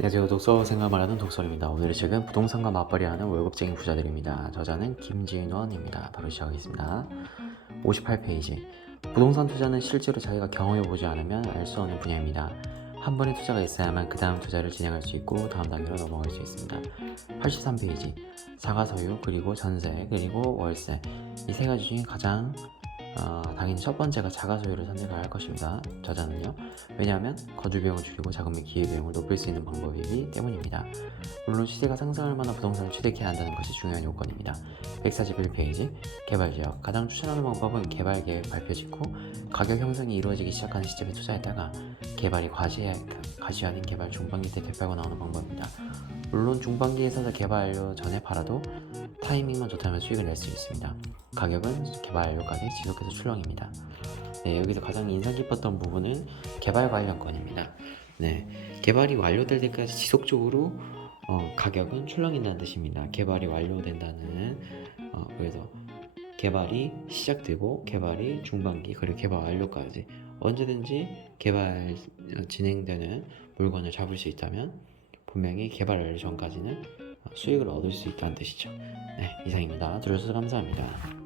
안녕하세요. 독서 생각 말하는 독설입니다. 오늘의 책은 부동산과 맞벌이하는 월급쟁이 부자들입니다. 저자는 김진원입니다. 바로 시작하겠습니다. 58페이지. 부동산 투자는 실제로 자기가 경험해보지 않으면 알 수 없는 분야입니다. 한 번의 투자가 있어야만 그 다음 투자를 진행할 수 있고 다음 단계로 넘어갈 수 있습니다. 83페이지. 자가소유 그리고 전세 그리고 월세 이 세 가지 중에 가장 어, 당연히 첫 번째가 자가소유를 선택할 할 것입니다. 저자는요. 왜냐하면 거주 비용을 줄이고 자금의 기회 비용을 높일 수 있는 방법이기 때문입니다. 물론 시세가 상승할 만한 부동산을 취득해야 한다는 것이 중요한 요건입니다. 141페이지 개발 지역 가장 추천하는 방법은 개발 계획 발표 직후 가격 형성이 이루어지기 시작하는 시점에 투자했다가 개발이 과시, 과시화된 개발 중반기 때 되팔고 나오는 방법입니다. 물론 중반기에 서서 개발 완료 전에 팔아도 타이밍만 좋다면 수익을 낼 수 있습니다. 가격은 개발 완료까지 지속해서 출렁입니다. 네, 여기서 가장 인상 깊었던 부분은 개발 관련권입니다. 네, 개발이 완료될 때까지 지속적으로 어, 가격은 출렁인다는 뜻입니다. 개발이 완료된다는 어, 그래서 개발이 시작되고 개발이 중반기 그리고 개발 완료까지 언제든지 개발 어, 진행되는 물건을 잡을 수 있다면 분명히 개발 전까지는 어, 수익을 얻을 수 있다는 뜻이죠. 네, 이상입니다. 들어주셔서 감사합니다.